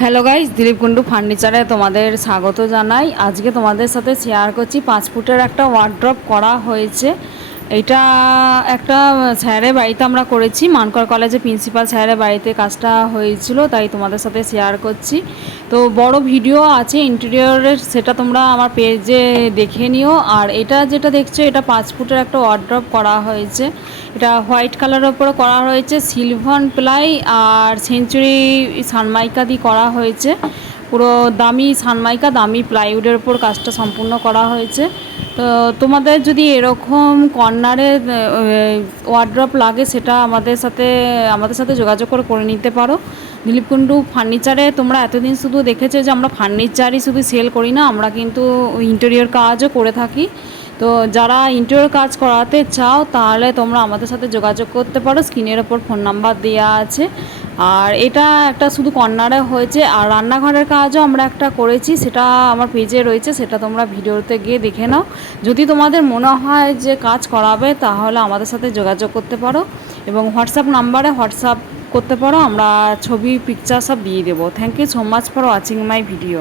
Hello guys Dilip Kundu ফার্নিচারে তোমাদের স্বাগত জানাই। আজকে তোমাদের সাথে শেয়ার করছি পাঁচ ফুটের একটা ওয়ার্ড্রপ করা হয়েছে। এটা একটা স্যারের বাড়িতে আমরা করেছি। মানকর কলেজে প্রিন্সিপাল স্যারের বাড়িতে কাজটা হয়েছিল, তাই তোমাদের সাথে শেয়ার করছি। তো বড় ভিডিও আছে ইন্টেরিয়রের সেটা তোমরা আমার পেজে দেখে নিও। আর এটা যেটা দেখছ, এটা পাঁচ ফুটের একটা ওয়ার্ড্রপ করা হয়েছে। এটা হোয়াইট কালারের ওপরে করা হয়েছে সিলভান প্লাই আর সেঞ্চুরি সানমাইকা দিয়ে করা হয়েছে। পুরো দামি সানমাইকা, দামি প্লাইউডের ওপর কাজটা সম্পূর্ণ করা হয়েছে। তো তোমাদের যদি এরকম কর্নারে ওয়ার্ড্রপ লাগে, সেটা আমাদের সাথে আমাদের সাথে যোগাযোগ করে করে নিতে পারো। দিলীপ কুণ্ডু ফার্নিচারে তোমরা এতদিন শুধু দেখেছ যে আমরা ফার্নিচারই শুধু সেল করি না, আমরা কিন্তু ইন্টেরিয়র কাজও করে থাকি। তো যারা ইন্টেরিয়র কাজ করাতে চাও, তাহলে তোমরা আমাদের সাথে যোগাযোগ করতে পারো। স্ক্রিনের ওপর ফোন নাম্বার দেওয়া আছে। আর এটা একটা শুধু কর্নারে হয়েছে। আর রান্নাঘরের কাজও আমরা একটা করেছি। সেটা আমার পেজে রয়েছে। সেটা তোমরা ভিডিওতে গিয়ে দেখে নাও। যদি তোমাদের মনে হয় যে কাজ করাবে, তাহলে আমাদের সাথে যোগাযোগ করতে পারো। এবং হোয়াটসঅ্যাপ নাম্বারে হোয়াটসঅ্যাপ করতে পারো। আমরা ছবি পিকচার সব দিয়ে দেবো। Thank you so much for watching my video